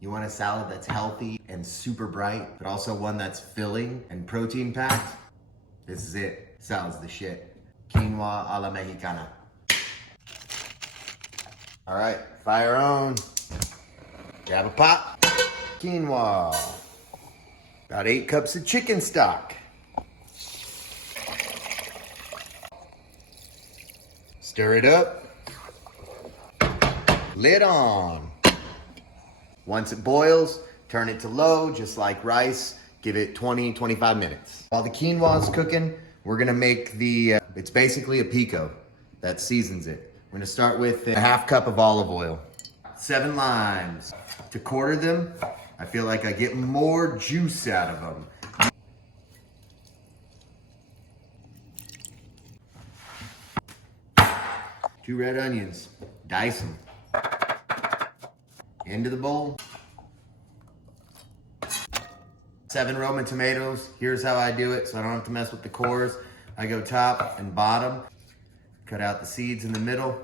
You want a salad that's healthy and super bright, but also one that's filling and protein packed? This is it. Salad's the shit. Quinoa a la Mexicana. All right, fire on. Grab a pot. Quinoa. About 8 cups of chicken stock. Stir it up. Lid on. Once it boils, turn it to low, just like rice. Give it 20, 25 minutes. While the quinoa is cooking, we're gonna make it's basically a pico that seasons it. We're gonna start with a half cup of olive oil. 7 limes. To quarter them, I feel like I get more juice out of them. 2 red onions, dice them. Into the bowl. 7 Roma tomatoes. Here's how I do it so I don't have to mess with the cores. I go top and bottom. Cut out the seeds in the middle.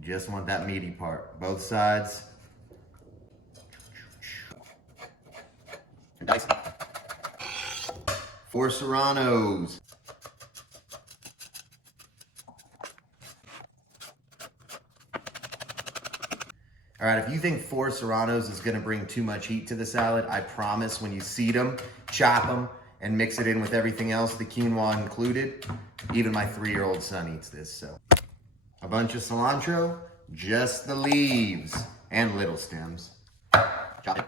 You just want that meaty part. Both sides. And dice them. 4 Serranos. All right, if you think 4 Serranos is gonna bring too much heat to the salad, I promise when you seed them, chop them, and mix it in with everything else, the quinoa included, even my 3-year-old son eats this, so. A bunch of cilantro, just the leaves, and little stems. Chop it.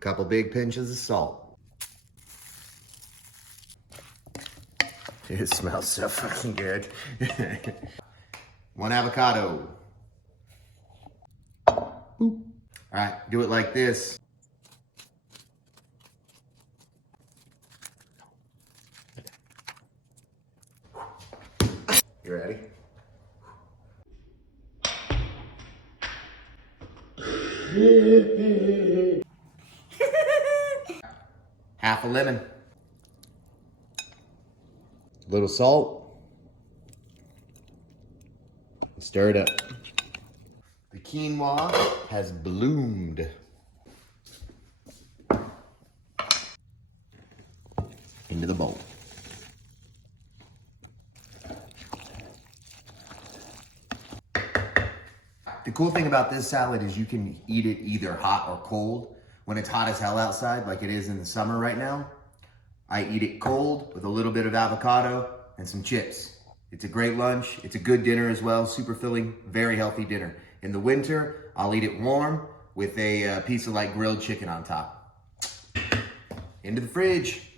Couple big pinches of salt. It smells so fucking good. 1 avocado. Boop. All right, do it like this. You ready? Half a lemon. A little salt. Stir it up. The quinoa has bloomed. Into the bowl. The cool thing about this salad is you can eat it either hot or cold. When it's hot as hell outside, like it is in the summer right now, I eat it cold with a little bit of avocado and some chips. It's a great lunch. It's a good dinner as well. Super filling, very healthy dinner. In the winter, I'll eat it warm with a piece of like grilled chicken on top. Into the fridge.